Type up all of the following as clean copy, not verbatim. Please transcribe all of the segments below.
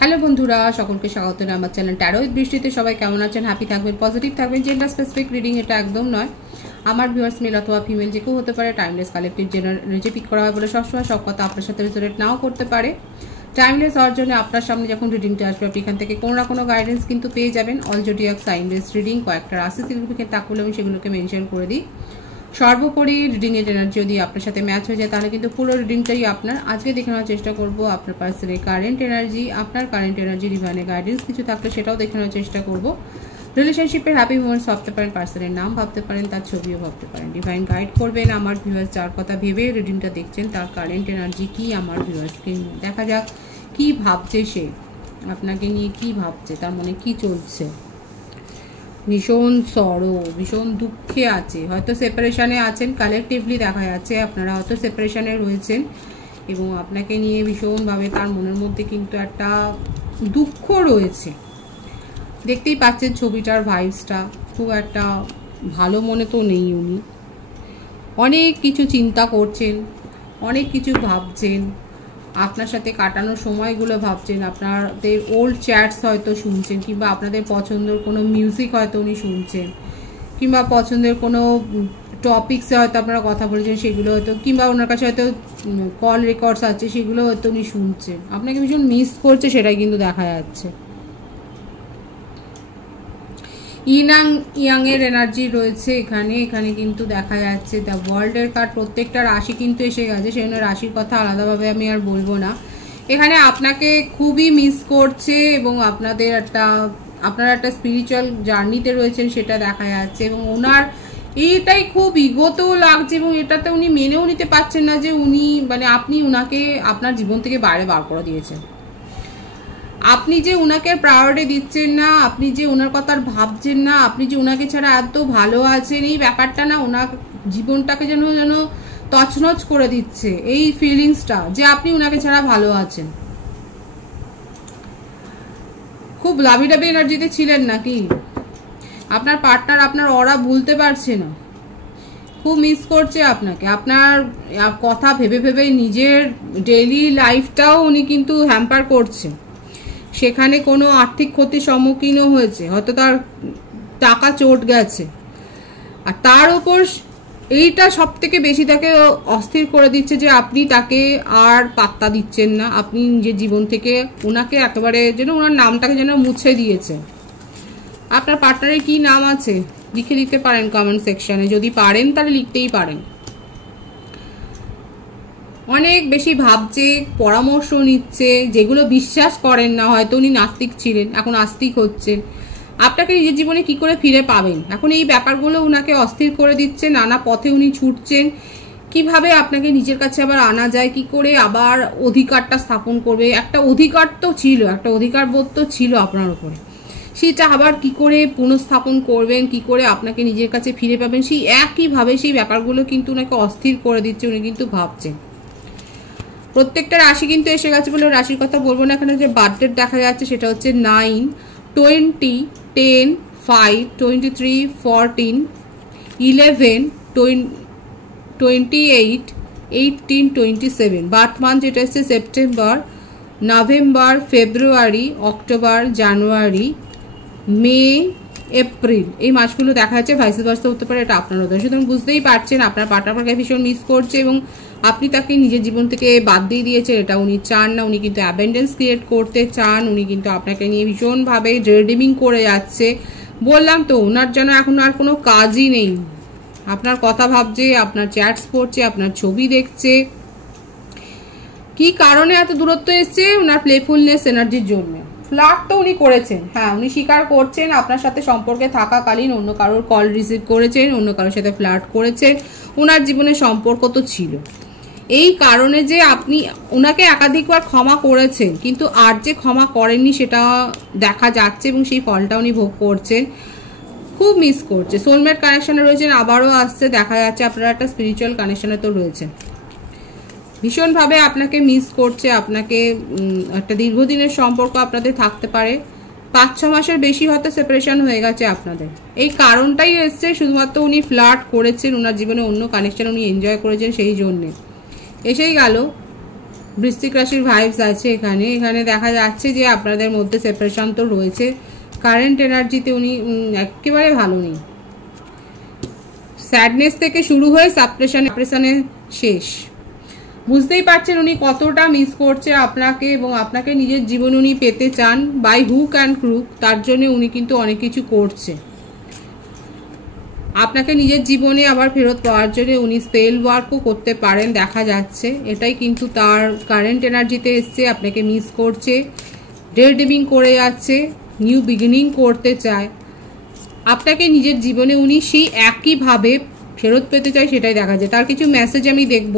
Hello বন্ধুরা, সকলকে স্বাগত আমার চ্যানেল ট্যারো উইথ বৃষ্টিতে। সবাই কেমন আছেন? হ্যাপি থাকবেন, পজিটিভ থাকবেন। জেন্ডার স্পেসিফিক রিডিং এটা একদম নয়। আমার ভিউয়ার্স মেল অথবা ফিমেল যে কেউ হতে পারে। টাইমলেস কালেক্টিভ জেনারেল পিক করা হয় বলে সবসময় সব কথা আপনার সাথে রেজোনেট নাও করতে পারে। টাইমলেস হওয়ার জন্য আপনার সামনে যখন রিডিংটা আসবে আপনি এখান থেকে কোনো না কোনো গাইডেন্স কিন্তু পেয়ে যাবেন। All zodiac sign base reading, কয়েকটা রাশি সিগনিফিকেন্ট তাকলে আমি সেগুলোকে মেনশন করে দিই। সর্বোপরি রিডিংয়ের এনার্জি যদি আপনার সাথে ম্যাচ হয়ে যায় তাহলে কিন্তু পুরো রিডিংটাই আপনার। আজকে দেখে নেওয়ার চেষ্টা করব আপনার পার্সনের কারেন্ট এনার্জি, আপনার কারেন্ট এনার্জি ডিভাইনের গাইডেন্স কিছু থাকলে সেটাও দেখে নেওয়ার চেষ্টা করব। রিলেশনশিপের হ্যাপি মোমেন্টস ভাবতে পারেন, পার্সনের নাম ভাবতে পারেন, তার ছবিও ভাবতে পারেন। ডিভাইন গাইড করবেন আমার ভিউয়ার্স যার কথা ভেবে রিডিংটা দেখছেন তার কারেন্ট এনার্জি কি আমার ভিউয়ার্সকে নিয়ে। দেখা যাক কি ভাবছে সে, আপনাকে নিয়ে কি ভাবছে, তার মনে কি চলছে। ভীষণ সরো, ভীষণ দুঃখে আছে, হয়তো সেপারেশনে আছেন। কালেকটিভলি দেখা যাচ্ছে আপনারা হয়তো সেপারেশনে রয়েছেন এবং আপনাকে নিয়ে ভীষণভাবে তার মনের মধ্যে কিন্তু একটা দুঃখ রয়েছে। দেখতেই পাচ্ছেন ছবিটার ভাইবসটা খুব একটা ভালো মনে তো নেই। উনি অনেক কিছু চিন্তা করছেন, অনেক কিছু ভাবছেন, আপনার সাথে কাটানো সময়গুলো ভাবছেন, আপনাদের ওল্ড চ্যাটস হয়তো শুনছেন, কিংবা আপনাদের পছন্দের কোনো মিউজিক হয়তো উনি শুনছেন, কিংবা পছন্দের কোনো টপিক্সে হয়তো আপনারা কথা বলেছেন সেগুলো হয়তো, কিংবা ওনার কাছে হয়তো কল রেকর্ডস আছে সেগুলো হয়তো উনি শুনছেন। আপনাকে ভীষণ মিস করছে সেটাই কিন্তু দেখা যাচ্ছে। ইয়াং এর এনার্জি রয়েছে এখানে। এখানে কিন্তু দেখা যাচ্ছে দ্য ওয়ার্ল্ডের কার্ড, প্রত্যেকটা রাশি কিন্তু এসে গেছে, সেই জন্য রাশির কথা আলাদাভাবে আমি আর বলবো না। এখানে আপনাকে খুবই মিস করছে এবং আপনারা একটা স্পিরিচুয়াল জার্নিতে রয়েছেন সেটা দেখা যাচ্ছে এবং ওনার এইটাই খুব ইগোতেও লাগছে এবং এটাতে উনি মেনেও নিতে পারছেন না যে উনি আপনি উনাকে আপনার জীবন থেকে বাইরে বার করে দিয়েছেন। আপনি যে উনাকে প্রায়োরিটি দিচ্ছেন না, আপনি যে ওনার কথা ভাবছেন না, আপনি যে ওনাকে ছাড়া এত ভালো আছেন, এই ব্যাপারটা না ওনার জীবনটাকে যেন তছনছ করে দিচ্ছে। এই ফিলিংসটা যে আপনি ওনাকে ছাড়া ভালো আছেন। খুব লাভিডাবি এনার্জিতে ছিলেন নাকি? আপনার পার্টনার আপনার অরা ভুলতে পারছে না, খুব মিস করছে আপনাকে। আপনার কথা ভেবে ভেবে নিজের ডেইলি লাইফটাও উনি কিন্তু হ্যাম্পার করছে। সেখানে কোনো আর্থিক ক্ষতির সম্মুখীনও হয়েছে, হয়তো তার টাকা চট গেছে, আর তার উপর এইটা সব থেকে বেশি তাকে অস্থির করে দিচ্ছে যে আপনি তাকে আর পাত্তা দিচ্ছেন না। আপনি নিজের জীবন থেকে ওনাকে একেবারে যেন ওনার নামটাকে যেন মুছে দিয়েছে। আপনার পার্টনারের কি নাম আছে লিখে দিতে পারেন কমেন্ট সেকশনে, যদি পারেন তাহলে লিখতেই পারেন। অনেক বেশি ভাবছে, পরামর্শ নিচ্ছে, যেগুলো বিশ্বাস করেন না। হয়তো উনি নাস্তিক ছিলেন, এখন আস্তিক হচ্ছেন। আপনাকে নিজের জীবনে কি করে ফিরে পাবেন, এখন এই ব্যাপারগুলো উনাকে অস্থির করে দিচ্ছে। নানা পথে উনি ছুটছেন, কিভাবে আপনাকে নিজের কাছে আবার আনা যায়, কি করে আবার অধিকারটা স্থাপন করবে। একটা অধিকার তো ছিল, একটা অধিকার বোধ তো ছিল আপনার উপরে, সেটা আবার কি করে পুনঃস্থাপন করবেন, কি করে আপনাকে নিজের কাছে ফিরে পাবেন, সেই একইভাবে সেই ব্যাপারগুলো কিন্তু উনাকে অস্থির করে দিচ্ছে। উনি কিন্তু ভাবছেন। প্রত্যেকটা রাশি কিন্তু এসে গেছে বলে রাশির কথা বলবো না। এখানে যে বার্থডেট দেখা যাচ্ছে সেটা হচ্ছে 9, 20, 10, 5, 23, 14, 11, 28, 18, 27। বার্থ মান্থ যেটা হচ্ছে সেপ্টেম্বর, নভেম্বর, ফেব্রুয়ারি, অক্টোবর, জানুয়ারি, মে, এপ্রিল, এই মাসগুলো দেখা যাচ্ছে। ভাইস ভার্সা হতে পারে, এটা আপনার হতে। সুতরাং বুঝতেই পারছেন আপনার পার্টনারকে ভীষণ মিস করছে এবং আপনি তাকে নিজের জীবন থেকে বাদ দিয়ে দিয়েছেন, এটা উনি চান না। উনি কিন্তু অ্যাবেন্ডেন্স ক্রিয়েট করতে চান। উনি কিন্তু আপনাকে নিয়ে ভীষণভাবে ড্রেডিমিং করে যাচ্ছে। বললাম তো ওনার জন্য এখন আর কোনো কাজই নেই। আপনার কথা ভাবছে, আপনার চ্যাটস পড়ছে, আপনার ছবি দেখছে। কি কারণে এত দূরত্ব এসছে? ওনার প্লেফুলনেস এনার্জির জন্য। ফ্লার্ট তো উনি করেছেন, হ্যাঁ উনি স্বীকার করছেন আপনার সাথে সম্পর্কে থাকাকালীন অন্য কারোর কল রিসিভ করেছেন, অন্য কারোর সাথে ফ্লার্ট করেছেন। ওনার জীবনে সম্পর্ক তো ছিল, এই কারণে যে আপনি ওনাকে একাধিকবার ক্ষমা করেছেন, কিন্তু আর যে ক্ষমা করেননি সেটা দেখা যাচ্ছে এবং সেই ফলটা উনি ভোগ করছেন। খুব মিস করছে। সোলমেট কানেকশনে রয়েছেন, আবারও আসছে, দেখা যাচ্ছে আপনারা একটা স্পিরিচুয়াল কানেকশনে তো রয়েছেন। ভীষণভাবে আপনাকে মিস করছে। আপনাকে একটা দীর্ঘদিনের সম্পর্ক আপনাদের থাকতে পারে, 5-6 মাসের বেশি হয়তো সেপারেশন হয়ে গেছে আপনাদের। এই কারণটাই এসছে শুধুমাত্র উনি ফ্লার্ট করেছেন, ওনার জীবনে অন্য কানেকশন উনি এনজয় করেছেন, সেই জন্যে এসেই গেল বৃশ্চিক রাশির ভাইবস আছে এখানে। এখানে দেখা যাচ্ছে যে আপনাদের মধ্যে সেপারেশন তো রয়েছে। কারেন্ট এনার্জিতে উনি একেবারে ভালো নেই। স্যাডনেস থেকে শুরু হয়ে সাপ্রেশনে শেষ। বুঝতেই পারছেন উনি কতটা মিস করছে আপনাকে এবং আপনাকে নিজের জীবনে উনি পেতে চান বাই হুক অ্যান্ড ক্রুক। তার জন্য উনি কিন্তু অনেক কিছু করছে। আপনাকে নিজের জীবনে আবার ফেরত পাওয়ার জন্য উনি স্পেল ওয়ার্কও করতে পারেন দেখা যাচ্ছে। এটাই কিন্তু তার কারেন্ট এনার্জিতে এসছে। আপনাকে মিস করছে, ডে ড্রিমিং করে যাচ্ছে, নিউ বিগিনিং করতে চায়। আপনাকে নিজের জীবনে উনি সেই একইভাবে ফেরত পেতে চায়, সেটাই দেখা যায়। তার কিছু মেসেজ আমি দেখব।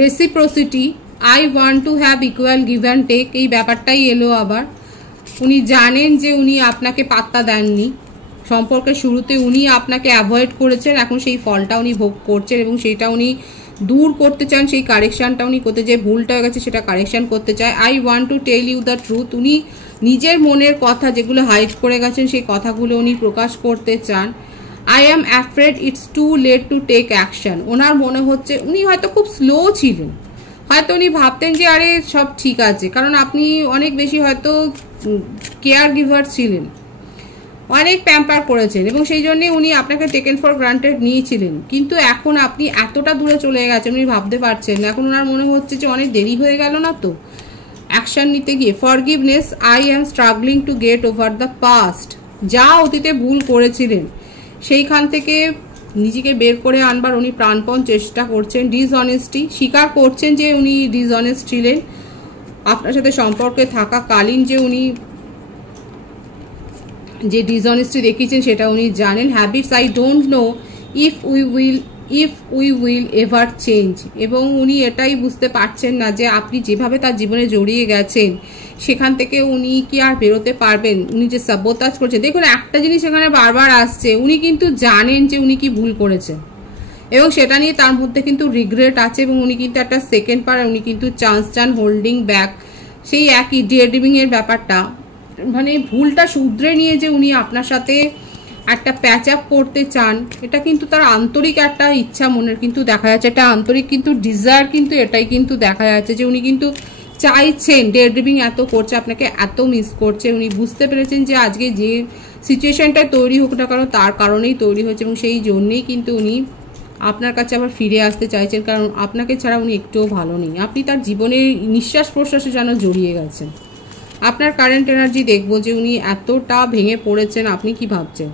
Reciprocity, I want to have equal give and take, এই ব্যাপারটাই এলো আবার। উনি জানেন যে উনি আপনাকে পাত্তা দেননি, সম্পর্কের শুরুতে উনি আপনাকে অ্যাভয়েড করেছেন, এখন সেই ফলটা উনি ভোগ করছেন এবং সেইটা উনি দূর করতে চান। সেই কারেকশানটা উনি করতে, যে ভুলটা হয়ে গেছে সেটা কারেকশান করতে চায়। I want to tell you the truth, উনি নিজের মনের কথা যেগুলো হাইড করে গেছেন সেই কথাগুলো উনি প্রকাশ করতে চান। I am afraid it's too late to take action, ওনার মনে হচ্ছে উনি হয়তো খুব স্লো ছিলেন, হয়তো উনি ভাবতেন যে আরে সব ঠিক আছে, কারণ আপনি অনেক বেশি হয়তো কেয়ার গিভার ছিলেন, অনেক প্যাম্পার করেছেন এবং সেই জন্য উনি আপনাকে টেকেন ফর গ্রান্টেড নিয়েছিলেন। কিন্তু এখন আপনি এতটা দূরে চলে গেছেন উনি ভাবতে পারছেন না। এখন ওনার মনে হচ্ছে যে অনেক দেরি হয়ে গেল না তো অ্যাকশন নিতে গিয়ে। Forgiveness, I am struggling to get over the past, যা অতীতে ভুল করেছিলেন সেইখান থেকে নিজেকে বের করে আনবার উনি প্রাণপণ চেষ্টা করছেন। ডিসঅনেস্টি, স্বীকার করছেন যে উনি ডিসঅনেস্ট ছিলেন আপনার সাথে সম্পর্কে থাকাকালীন, যে উনি যে ডিসঅনেস্টি দেখিয়েছেন সেটা উনি জানেন। Habits, I don't know if we will ever change, এবং উনি এটাই বুঝতে পারছেন না যে আপনি যেভাবে তার জীবনে জড়িয়ে গেছেন সেখান থেকে উনি কি আর বেরোতে পারবেন। উনি যে সাবোতাজ করছেন, দেখুন একটা জিনিস এখানে বারবার আসছে, উনি কিন্তু জানেন যে উনি কি ভুল করেছেন এবং সেটা নিয়ে তার মধ্যে কিন্তু রিগ্রেট আছে এবং উনি কিন্তু একটা সেকেন্ড পার, উনি কিন্তু চান্স চান হোল্ডিং ব্যাক। সেই একই ডে ড্রিমিং এর ব্যাপারটা, মানে ভুলটা শুধরে নিয়ে যে উনি আপনার সাথে একটা প্যাচ আপ করতে চান, এটা কিন্তু তার আন্তরিক একটা ইচ্ছা মনের কিন্তু দেখা যাচ্ছে, একটা আন্তরিক কিন্তু ডিজায়ার কিন্তু এটাই কিন্তু দেখা যাচ্ছে যে উনি কিন্তু চাইছেন। ডে ড্রিমিং এত করছে, আপনাকে এত মিস করছে, উনি বুঝতে পেরেছেন যে আজকে যে সিচুয়েশনটা তৈরি হোক না কেন তার কারণেই তৈরি হয়েছে এবং সেই জন্যেই কিন্তু উনি আপনার কাছে আবার ফিরে আসতে চাইছেন, কারণ আপনাকে ছাড়া উনি একটুও ভালো নেই। আপনি তার জীবনের নিঃশ্বাস প্রশ্বাসে যেন জড়িয়ে গেছেন। আপনার কারেন্ট এনার্জি দেখবো যে উনি এতটা ভেঙে পড়েছেন, আপনি কি ভাবছেন?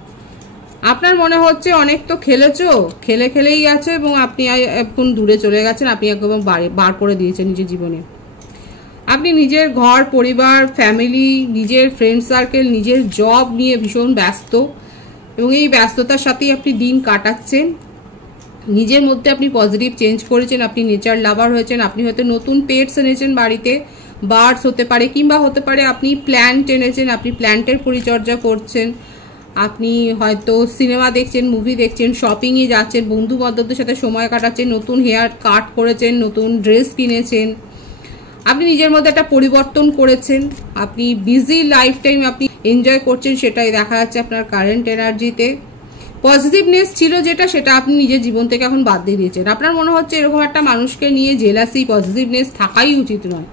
আপনার মনে হচ্ছে অনেক তো খেলেছো, খেলেই আছো এবং আপনি এখন দূরে চলে গেছেন, আপনি একদম বার করে দিয়েছেন নিজের জীবনে। আপনি নিজের ঘর পরিবার ফ্যামিলি, নিজের ফ্রেন্ড সার্কেল, নিজের জব নিয়ে ভীষণ ব্যস্ত এবং এই ব্যস্ততার সাথেই আপনি দিন কাটাচ্ছেন। নিজের মধ্যে আপনি পজিটিভ চেঞ্জ করেছেন, আপনি নেচার লাভার হয়েছেন, আপনি হয়তো নতুন পেটস এনেছেন বাড়িতে, বার্ডস হতে পারে কিংবা হতে পারে আপনি প্ল্যান্ট এনেছেন, আপনি প্ল্যান্টের পরিচর্যা করছেন, আপনি হয়তো সিনেমা দেখছেন, মুভি দেখছেন, শপিংয়ে যাচ্ছেন, বন্ধু বান্ধবদের সাথে সময় কাটাচ্ছেন, নতুন হেয়ার কাট করেছেন, নতুন ড্রেস কিনেছেন, আপনি নিজের মধ্যে একটা পরিবর্তন করেছেন, আপনি বিজি লাইফ টাইম আপনি এনজয় করছেন, সেটাই দেখা যাচ্ছে আপনার কারেন্ট এনার্জিতে। পজিটিভনেস ছিল যেটা, সেটা আপনি নিজের জীবন থেকে এখন বাদ দিয়ে দিয়েছেন। আপনার মনে হচ্ছে এরকম একটা মানুষকে নিয়ে জেলাসি পজিটিভনেস থাকাই উচিত নয়,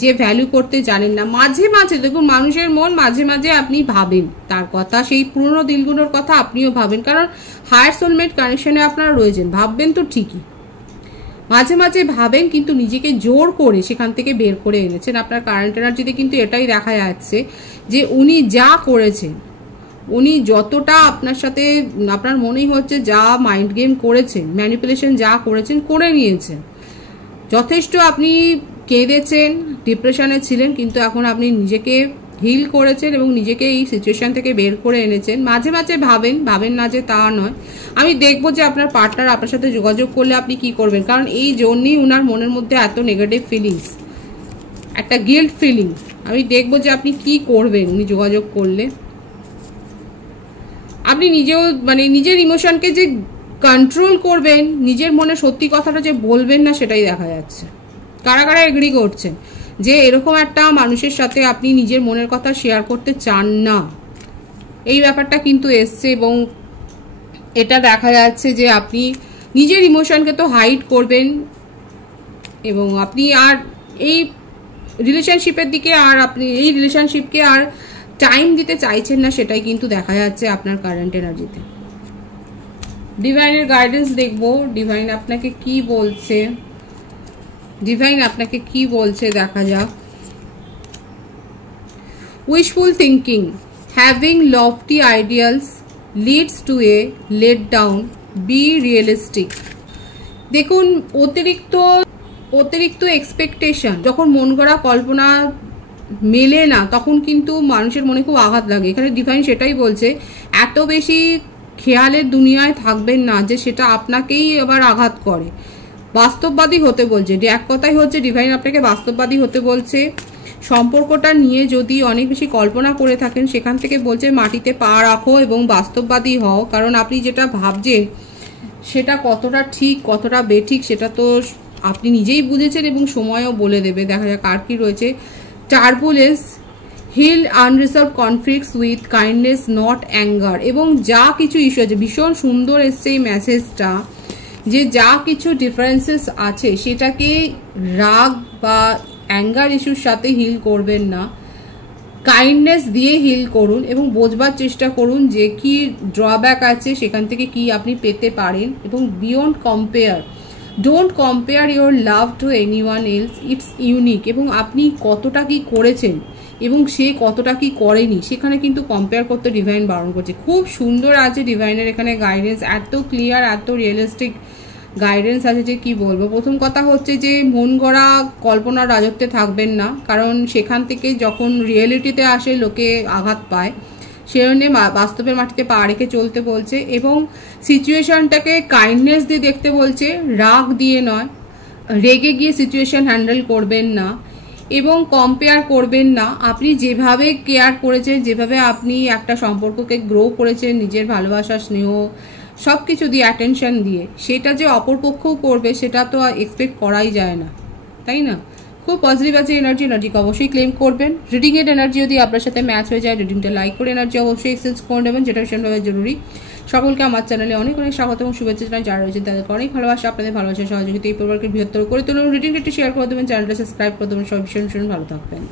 যে ভ্যালু করতে জানেন না। মাঝে মাঝে দেখুন মানুষের মন মাঝে মাঝে আপনি ভাবেন তার কথা, সেই পুরনো দিনগুলোর কথা আপনিও ভাবেন, কারণ হায়ার সোলমেট কানেকশনে আপনারা রয়েছেন, ভাববেন তো ঠিকই, মাঝে মাঝে ভাবেন, কিন্তু নিজেকে জোর করে সেখান থেকে বের করে এনেছেন। আপনার কারেন্ট এনার্জিতে কিন্তু এটাই দেখা যাচ্ছে যে উনি যা করেছেন, উনি যতটা আপনার সাথে আপনার মনেই হচ্ছে যা মাইন্ড গেম করেছেন, ম্যানিপুলেশন যা করেছেন করে নিয়েছেন। যথেষ্ট আপনি কেঁদেছেন, ডিপ্রেশনে ছিলেন, কিন্তু এখন আপনি নিজেকে হিল করেছেন এবং নিজেকে এই সিচুয়েশন থেকে বের করে এনেছেন। মাঝে মাঝে ভাবেন না যে তা নয়। আমি দেখবো যে আপনার পার্টনার আপনার সাথে যোগাযোগ করলে আপনি কি করবেন, কারণ এই জন্যই উনার মনের মধ্যে এত নেগেটিভ ফিলিংস, একটা গিল্ট ফিলিং। আমি দেখবো যে আপনি কি করবেন উনি যোগাযোগ করলে। আপনি নিজেও মানে নিজের ইমোশনকে যে কন্ট্রোল করবেন, নিজের মনে সত্যি কথাটা যে বলবেন না, সেটাই দেখা যাচ্ছে। কারা কারা এগ্রি করছেন যে এরকম একটা মানুষের সাথে আপনি নিজের মনের কথা শেয়ার করতে চান না, এই ব্যাপারটা কিন্তু এসছে এবং এটা দেখা যাচ্ছে যে আপনি নিজের ইমোশনকে তো হাইড করবেন, এবং আপনি আর এই রিলেশনশিপের দিকে আর আপনি এই রিলেশনশিপকে আর টাইম দিতে চাইছেন না, সেটাই কিন্তু দেখা যাচ্ছে আপনার কারেন্ট এনার্জিতে। ডিভাইনের গাইডেন্স দেখবো, ডিভাইন আপনাকে কি বলছে, ডিভাইন আপনাকে কি বলছে দেখা যাক। Wishful thinking, having lofty ideals leads to a let down, be realistic. দেখুন, অতিরিক্ত এক্সপেকটেশন, যখন মন গড়া কল্পনা মেলে না তখন কিন্তু মানুষের মনে খুব আঘাত লাগে। এখানে ডিভাইন সেটাই বলছে, এত বেশি খেয়ালের দুনিয়ায় থাকবেন না যে সেটা আপনাকেই আবার আঘাত করে। বাস্তববাদী হতে বলছে, এক কথাই হচ্ছে ডিভাইন আপনাকে বাস্তববাদী হতে বলছে। সম্পর্কটা নিয়ে যদি অনেক বেশি কল্পনা করে থাকেন সেখান থেকে বলছে মাটিতে পা রাখো এবং বাস্তববাদী হও, কারণ আপনি যেটা ভাবছেন সেটা কতটা ঠিক কতটা বেঠিক সেটা তো আপনি নিজেই বুঝেছেন এবং সময়ও বলে দেবে। দেখা যাক আর কি রয়েছে। Turbulence, heal unresolved conflicts with kindness not anger. এবং যা কিছু ইস্যু আছে, ভীষণ সুন্দর এসছে এই মেসেজটা, যে যা কিছু ডিফারেন্সেস আছে সেটাকে রাগ বা অ্যাঙ্গার ইস্যুর সাথে হিল করবেন না, কাইন্ডনেস দিয়ে হিল করুন এবং বোঝবার চেষ্টা করুন যে কি ড্রব্যাক আছে, সেখান থেকে কি আপনি পেতে পারেন। এবং beyond compare, don't compare your love to anyone else, it's unique. এবং আপনি কতটা কি করেছেন এবং সে কতটা কি করেনি সেখানে কিন্তু কম্পেয়ার করতে ডিভাইন বারণ করছে। খুব সুন্দর আছে ডিভাইনের এখানে গাইডেন্স, এত ক্লিয়ার এত রিয়েলিস্টিক গাইডেন্স আছে যে কি বলবো। প্রথম কথা হচ্ছে যে মন গড়া কল্পনার রাজত্বে থাকবেন না, কারণ সেখান থেকে যখন রিয়েলিটিতে আসে লোকে আঘাত পায়। সেজন্য বাস্তবের মাটিতে পা রেখে চলতে বলছে এবং সিচুয়েশনটাকে কাইন্ডনেস দিয়ে দেখতে বলছে, রাগ দিয়ে নয়। রেগে গিয়ে সিচুয়েশন হ্যান্ডেল করবেন না এবং কম্পেয়ার করবেন না। আপনি যেভাবে কেয়ার করেছেন, যেভাবে আপনি একটা সম্পর্ককে গ্রো করেছেন, নিজের ভালোবাসা স্নেহ সব কিছু দিয়ে অ্যাটেনশন দিয়ে, সেটা যে অপরপক্ষও করবে সেটা তো এক্সপেক্ট করাই যায় না, তাই না? খুব পজিটিভ আছে এনার্জিকে অবশ্যই ক্লেম করবেন। রিডিংয়ের এনার্জি যদি আপনার সাথে ম্যাচ হয়ে যায় রিডিংটা লাইক করে এনার্জি অবশ্যই এক্সচেঞ্জ করে নেবেন, যেটা ভীষণভাবে জরুরি। সকলকে আমার চ্যানেলে অনেক অনেক স্বাগত এবং শুভেচ্ছা জানাই। যারা রয়েছেন তাদেরকে অনেক ভালোবাসা, আপনাদের ভালোবাসা সহযোগিতা এই পরিবারকে বৃহত্তর করে তুলুন। রিডিংটা একটু শেয়ার করে দেবেন, চ্যানেলটা সাবস্ক্রাইব করে দেবেন। সবাই ভীষণ ভীষণ ভালো থাকবেন।